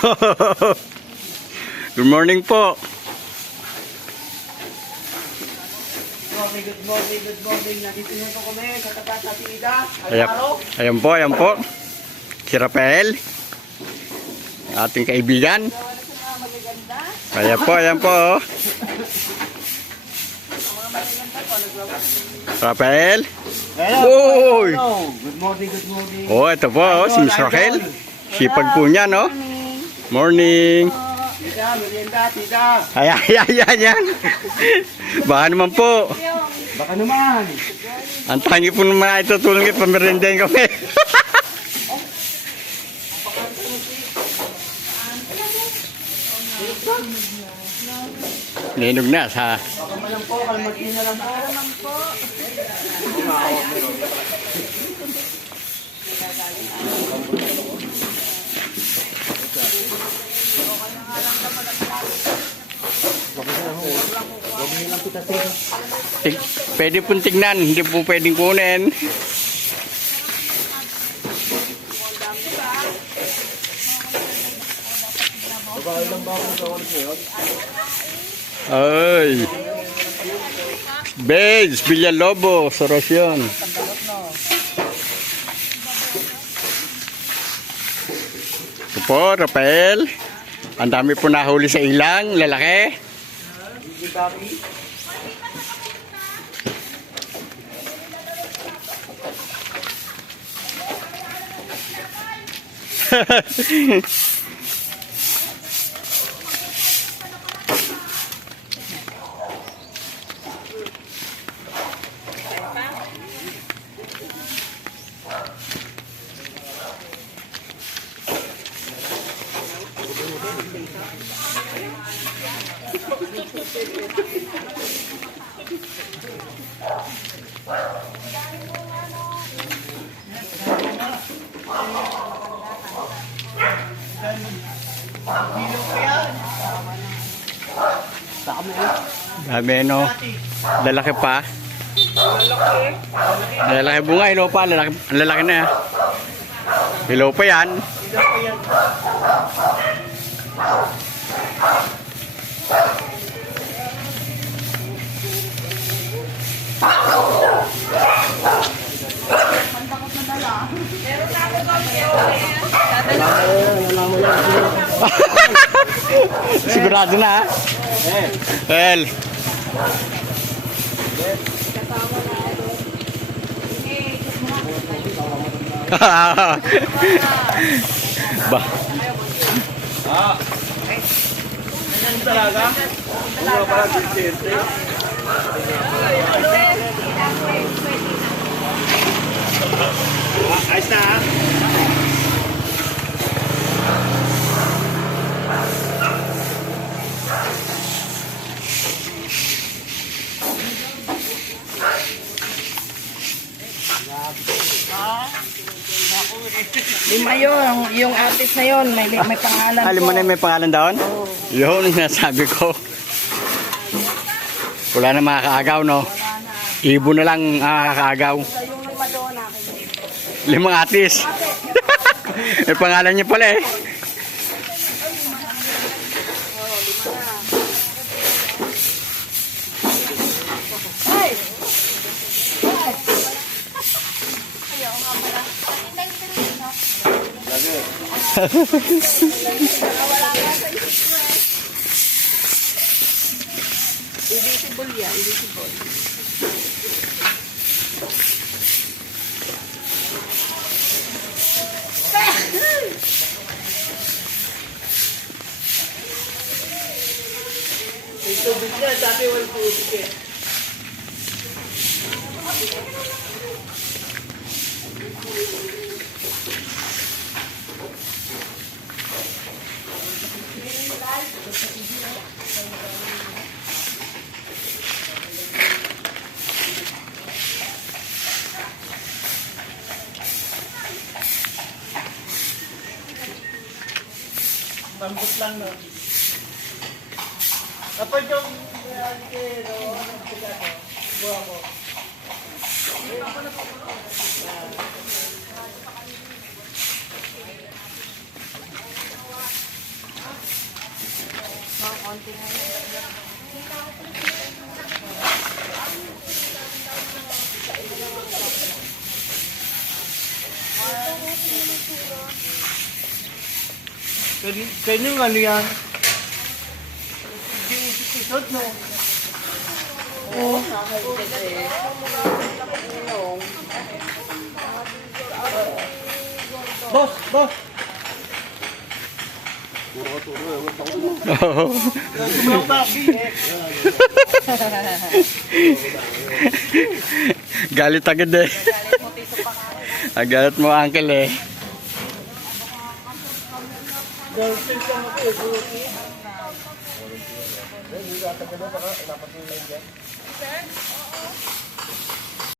Good morning po. Good morning. Nandito na po kami sa tapat na Tida. Ayan po. Si Rafael. Ating kaibigan. Ayan po. Rafael. Uy! Good morning. Oh, ito po, si Miss Raquel. Sipag po niya, no? Morning. Tida, merienda, Tida. Ayan. Baka naman po. Baka naman. Ang tangi po naman ito, tulong ito, pamirindahin kami. Ninog na sa... Baka malang po, kalmati na lang po. Pwede pong tignan, hindi po pwedeng kunin. Ay. Bez, Villalobos, orasyon. Ito po, Rafael. Ang dami po nahuli sa ilang, lalaki. Dami, no? Lalaki pa. Lalaki bunga, ilaw pa. Lalaki na. Ilaw pa yan. Sigurado na. Well. Ba. Talaga? Ano para Vicente? Ayos na ha? Lima yun, yung artist na yun, may pangalan Alam mo na may pangalan doon? Oo. Yun yung sinasabi ko. Wala na makakaagaw, no? Ibo na lang makakaagaw. Yung ng Madonna. 5 atis. May pangalan niya pala eh. Hey! Invisible yan, invisible. Ito bigla, sabi wala po sige. Mambot lang no. Kapag yung buha ko. Kayo yung ano yan? Isod, no? Boss, boss! Sumulong pa, Galit agad eh. Ang galit mo, uncle eh. Boss,